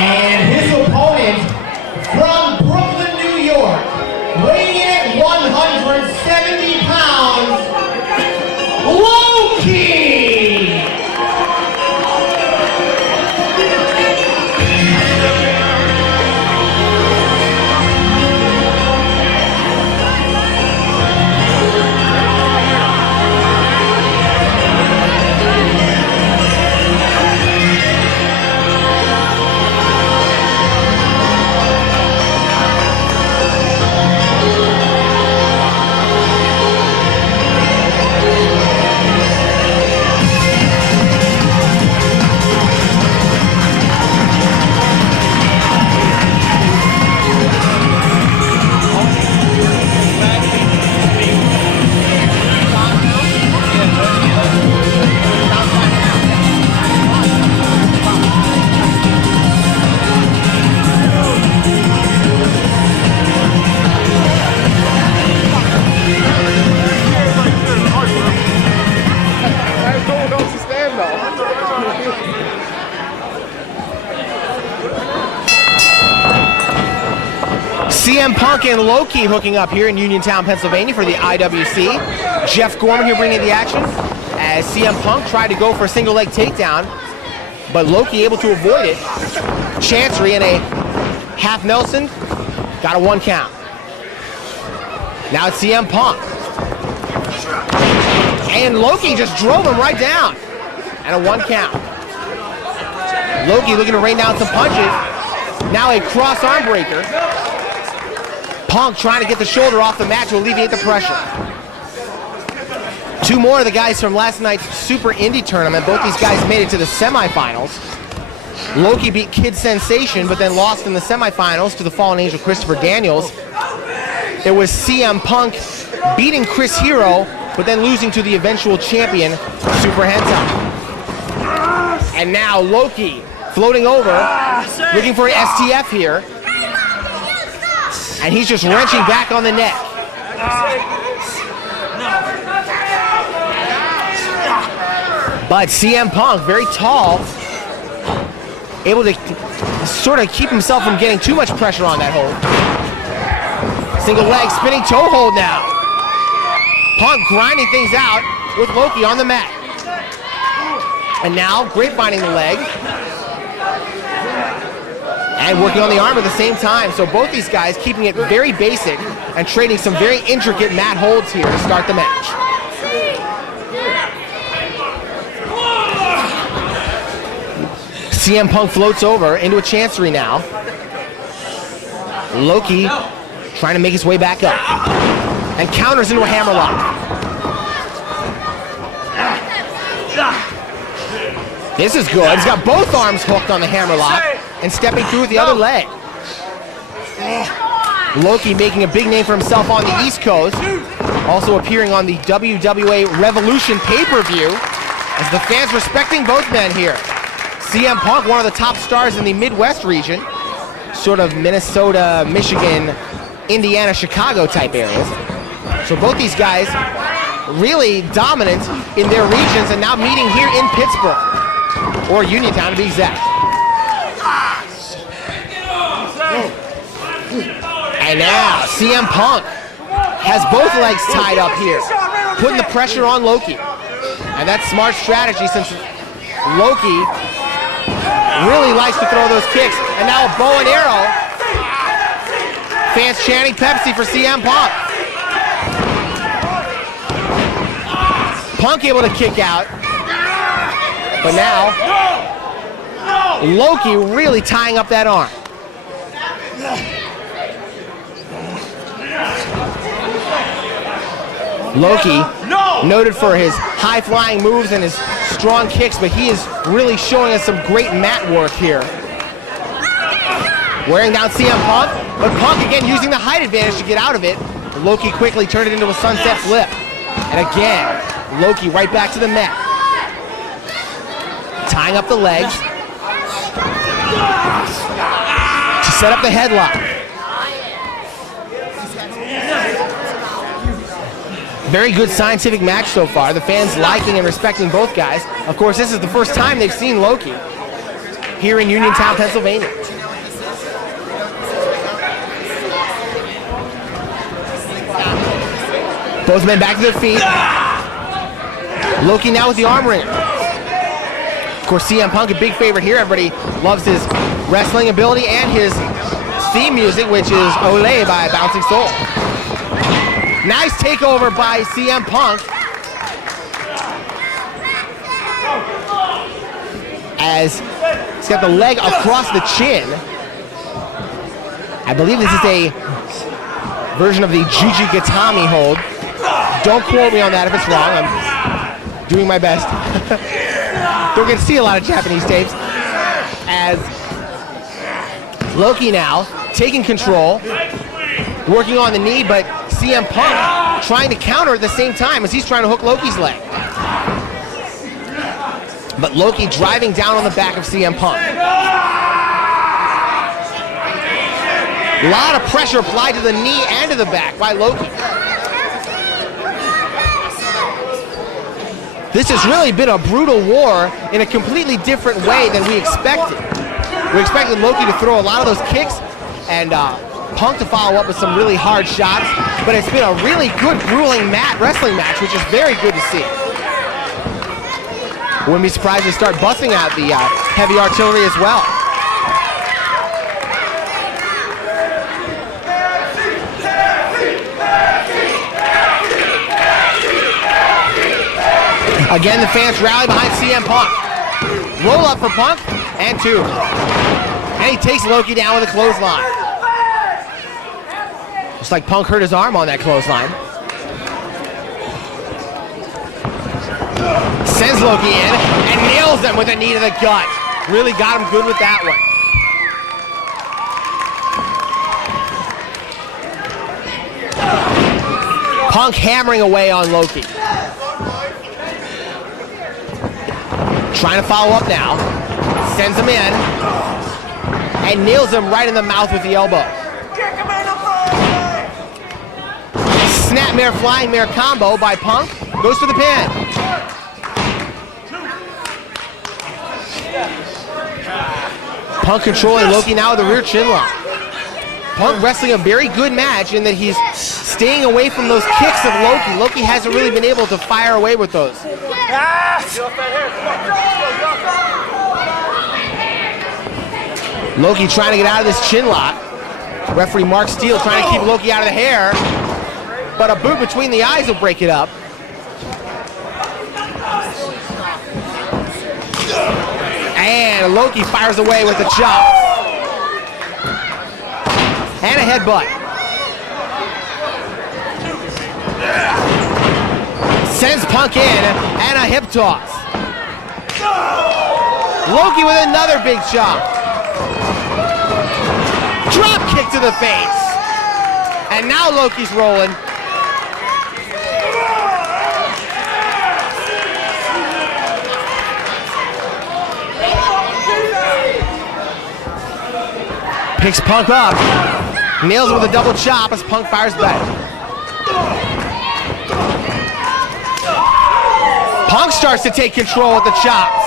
And his opponent from Brooklyn, New York, weighing in at 170 pounds, Loki! CM Punk and Loki hooking up here in Uniontown, Pennsylvania for the IWC. Jeff Gorman here bringing the action as CM Punk tried to go for a single leg takedown, but Loki able to avoid it. Chancery in a half Nelson, got a 1 count. Now it's CM Punk. And Loki just drove him right down. And a 1 count. Loki looking to rain down some punches. Now a cross arm breaker. Punk trying to get the shoulder off the mat to alleviate the pressure. 2 more of the guys from last night's Super Indie tournament. Both these guys made it to the semifinals. Loki beat Kid Sensation, but then lost in the semifinals to the Fallen Angel Christopher Daniels. It was CM Punk beating Chris Hero, but then losing to the eventual champion, Super Hentai. And now Loki floating over, looking for an STF here. And he's just wrenching back on the neck. But CM Punk, very tall, able to sort of keep himself from getting too much pressure on that hold. Single leg spinning toe hold now. Punk grinding things out with Loki on the mat. And now grapevining the leg. And working on the arm at the same time. So both these guys keeping it very basic and trading some very intricate mat holds here to start the match. CM Punk floats over into a chancery now. Loki trying to make his way back up. And counters into a hammerlock. This is good. He's got both arms hooked on the hammerlock and stepping through with the other leg. Loki making a big name for himself on the East Coast, also appearing on the WWA Revolution pay-per-view, as the fans respecting both men here. CM Punk, one of the top stars in the Midwest region, sort of Minnesota, Michigan, Indiana, Chicago type areas. So both these guys really dominant in their regions and now meeting here in Pittsburgh, or Uniontown to be exact. And now CM Punk has both legs tied up here, putting the pressure on Loki. And that's smart strategy since Loki really likes to throw those kicks. And now a bow and arrow. Fans chanting Pepsi for CM Punk. Punk able to kick out. But now, Loki really tying up that arm. Loki, noted for his high-flying moves and his strong kicks, but he is really showing us some great mat work here. Wearing down CM Punk, but Punk again using the height advantage to get out of it. Loki quickly turned it into a sunset flip. And again, Loki right back to the mat. Tying up the legs to set up the headlock. Very good scientific match so far. The fans liking and respecting both guys. Of course, this is the first time they've seen Loki here in Uniontown, Pennsylvania. Both men back to their feet. Loki now with the arm wringer. Of course, CM Punk, a big favorite here. Everybody loves his wrestling ability and his theme music, which is Olé by Bouncing Soul. Nice takeover by CM Punk. As he's got the leg across the chin. I believe this is a version of the Juji Gatami hold. Don't quote me on that if it's wrong. I'm doing my best. Don't get to see a lot of Japanese tapes. As Loki now taking control, working on the knee, but CM Punk trying to counter at the same time as he's trying to hook Loki's leg. But Loki driving down on the back of CM Punk. A lot of pressure applied to the knee and to the back by Loki. This has really been a brutal war in a completely different way than we expected. We expected Loki to throw a lot of those kicks and Punk to follow up with some really hard shots, but it's been a really good, grueling wrestling match, which is very good to see. Wouldn't be surprised to start busting out the heavy artillery as well. Again, the fans rally behind CM Punk. Roll up for Punk, and two. And he takes Loki down with a clothesline. Looks like Punk hurt his arm on that clothesline. Sends Loki in and nails him with a knee to the gut. Really got him good with that one. Punk hammering away on Loki. Trying to follow up now. Sends him in and nails him right in the mouth with the elbow. Snapmare flying mare combo by Punk. Goes for the pin. Punk controlling Loki now with a rear chin lock. Punk wrestling a very good match in that he's staying away from those kicks of Loki. Loki hasn't really been able to fire away with those. Loki trying to get out of this chin lock. Referee Mark Steele trying to keep Loki out of the hair, but a boot between the eyes will break it up. And Loki fires away with a chop. And a headbutt. Sends Punk in and a hip toss. Loki with another big chop. Drop kick to the face. And now Loki's rolling. Picks Punk up. Nails him with a double chop as Punk fires back. Punk starts to take control with the chops.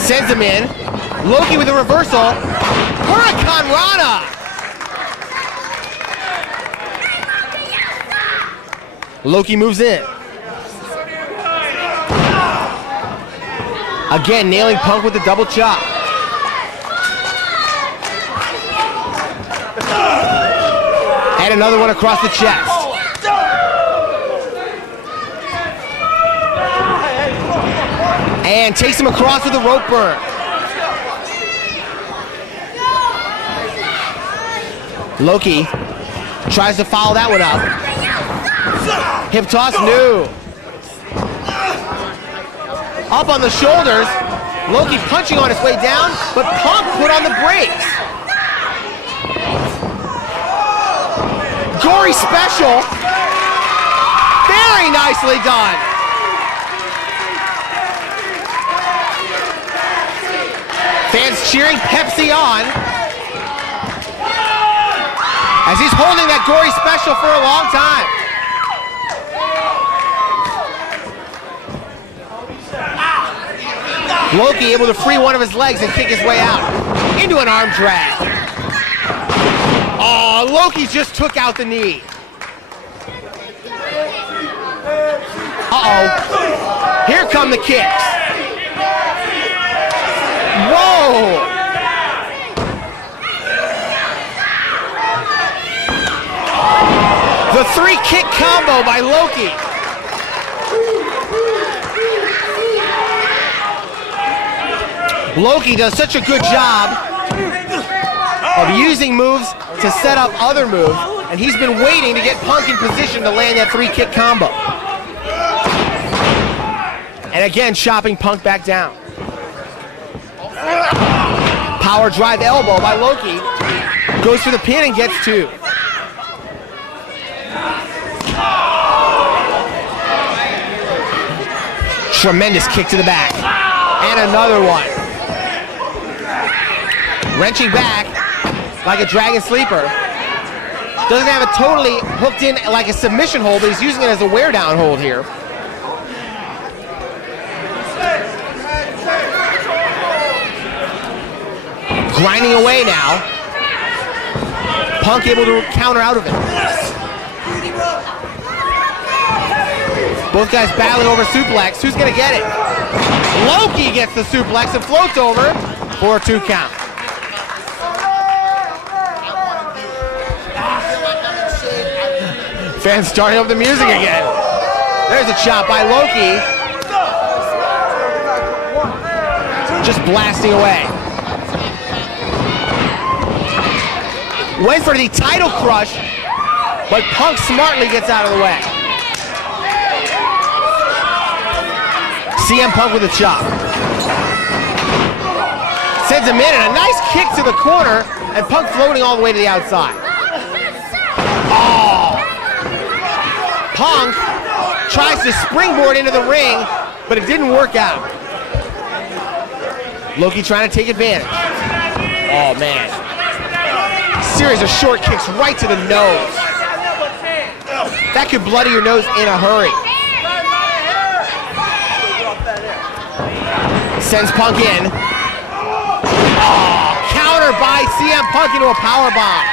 Sends him in. Loki with a reversal. Hurricane Rana. Loki moves in. Again, nailing Punk with the double chop. And another one across the chest. And takes him across with a rope burn. Loki tries to follow that one up. Hip toss, no. Up on the shoulders. Loki punching on his way down, but Punk put on the brakes. Gory special. Very nicely done. Fans cheering Pepsi on as he's holding that gory special for a long time. Loki able to free one of his legs and kick his way out into an arm drag. Oh, Loki just took out the knee. Uh-oh. Here come the kicks. Whoa. The 3-kick combo by Loki. Loki does such a good job of using moves to set up other moves, and he's been waiting to get Punk in position to land that 3-kick combo. And again, chopping Punk back down. Power drive elbow by Loki. Goes for the pin and gets 2. Tremendous kick to the back. And another one. Wrenching back like a dragon sleeper. Doesn't have it totally hooked in like a submission hold, but he's using it as a wear down hold here. Grinding away now. Punk able to counter out of it. Both guys battling over suplex. Who's gonna get it? Loki gets the suplex and floats over for a 2 count. Fans starting up the music again. There's a chop by Loki. Just blasting away. Went for the title crush, but Punk smartly gets out of the way. CM Punk with a chop. Sends him in, and a nice kick to the corner, and Punk floating all the way to the outside. Oh! Punk tries to springboard into the ring, but it didn't work out. Loki trying to take advantage. Oh, man. Series of short kicks right to the nose. That could bloody your nose in a hurry. Sends Punk in. Oh, counter by CM Punk into a powerbomb.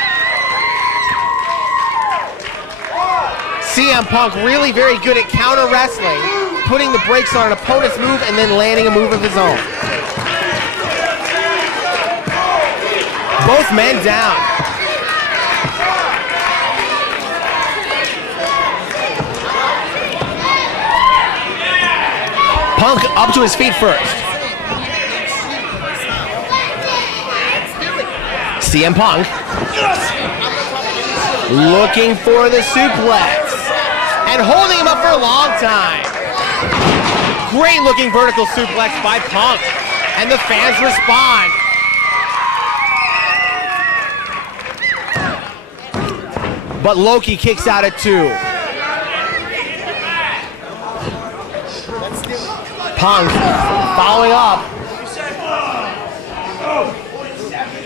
CM Punk really very good at counter wrestling, putting the brakes on an opponent's move and then landing a move of his own. Both men down. Punk up to his feet first. CM Punk looking for the suplex and holding him up for a long time. Great looking vertical suplex by Punk, and the fans respond. But Loki kicks out at 2. Punk following up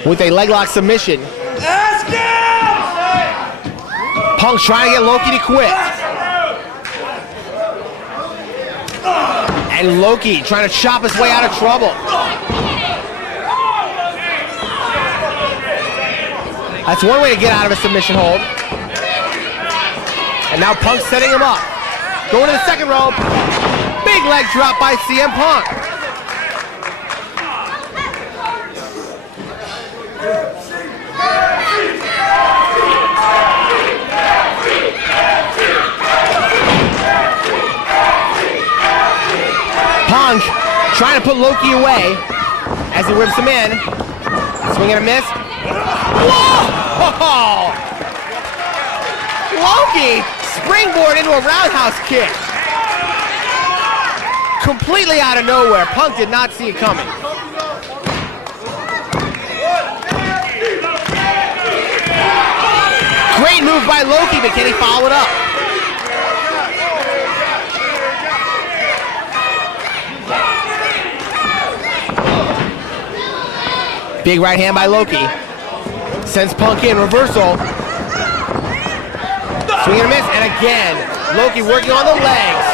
with a leg lock submission. Punk trying to get Loki to quit. And Loki trying to chop his way out of trouble. That's one way to get out of a submission hold. And now Punk's setting him up. Going to the second rope. Big leg drop by CM Punk. Punk trying to put Loki away as he whips him in. Swing and a miss. Whoa! Loki springboard into a roundhouse kick. Completely out of nowhere. Punk did not see it coming. Great move by Loki, but can he follow it up? Big right hand by Loki. Sends Punk in, reversal. Swing and a miss, and again, Loki working on the legs.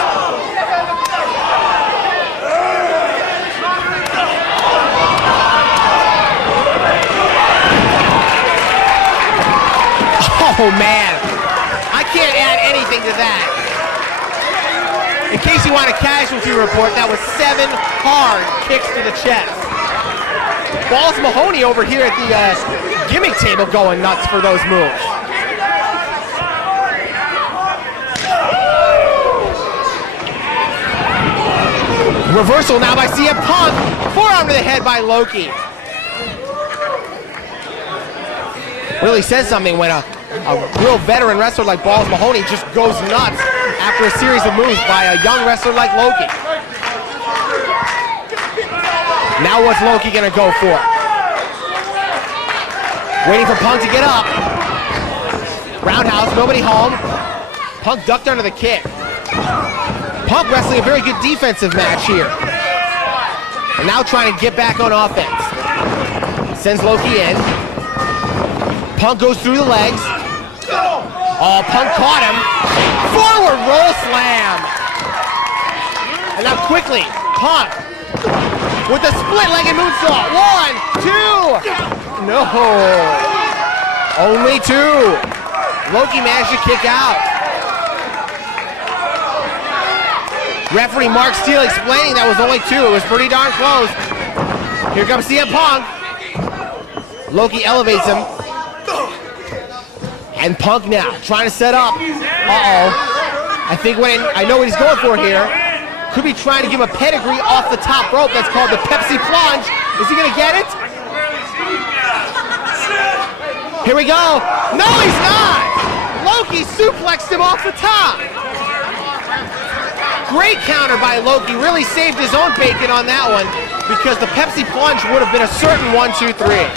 Oh man, I can't add anything to that. case you want a casualty report, that was 7 hard kicks to the chest. Balls Mahoney over here at the gimmick table going nuts for those moves. Reversal now by CM Punk. Forearm to the head by Loki. Really says something when a real veteran wrestler like Balls Mahoney just goes nuts after a series of moves by a young wrestler like Loki. Now what's Loki gonna go for? Waiting for Punk to get up. Roundhouse, nobody home. Punk ducked under the kick. Punk wrestling a very good defensive match here. And now trying to get back on offense. Sends Loki in. Punk goes through the legs. Oh, Punk caught him. Forward roll slam. And now quickly, Punk with a split-legged moonsault. 1, 2. No. Only 2. Loki managed to kick out. Referee Mark Steele explaining that was only 2. It was pretty darn close. Here comes CM Punk. Loki elevates him. And Punk now trying to set up. Uh-oh. I think I know what he's going for here. Could be trying to give him a pedigree off the top rope. That's called the Pepsi plunge. Is he gonna get it? Here we go. No, he's not. Loki suplexed him off the top. Great counter by Loki. Really saved his own bacon on that one because the Pepsi plunge would have been a certain 1, 2, 3.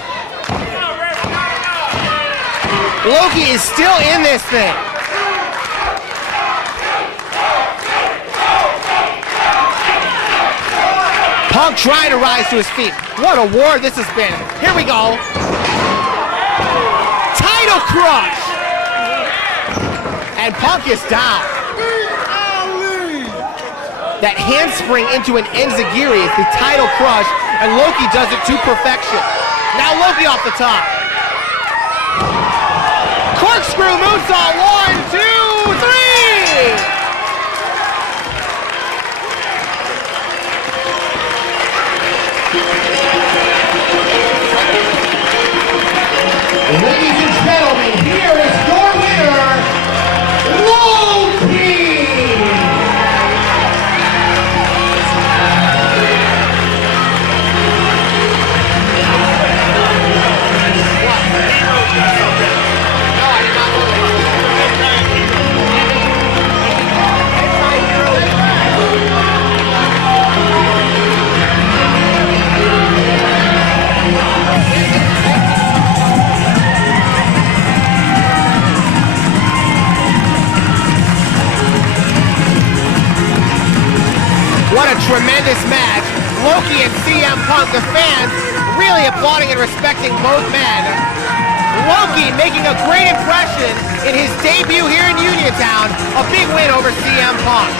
Loki is still in this thing. Punk trying to rise to his feet. What a war this has been. Here we go. Title crush. And Punk is down. That handspring into an enziguri is the title crush, and Loki does it to perfection. Now Loki off the top. Corkscrew moonsault, 1, 2, 3! Ladies and gentlemen, here is your winner, Loki! What a tremendous match. Loki and CM Punk, the fans really applauding and respecting both men. Loki making a great impression in his debut here in Uniontown. A big win over CM Punk.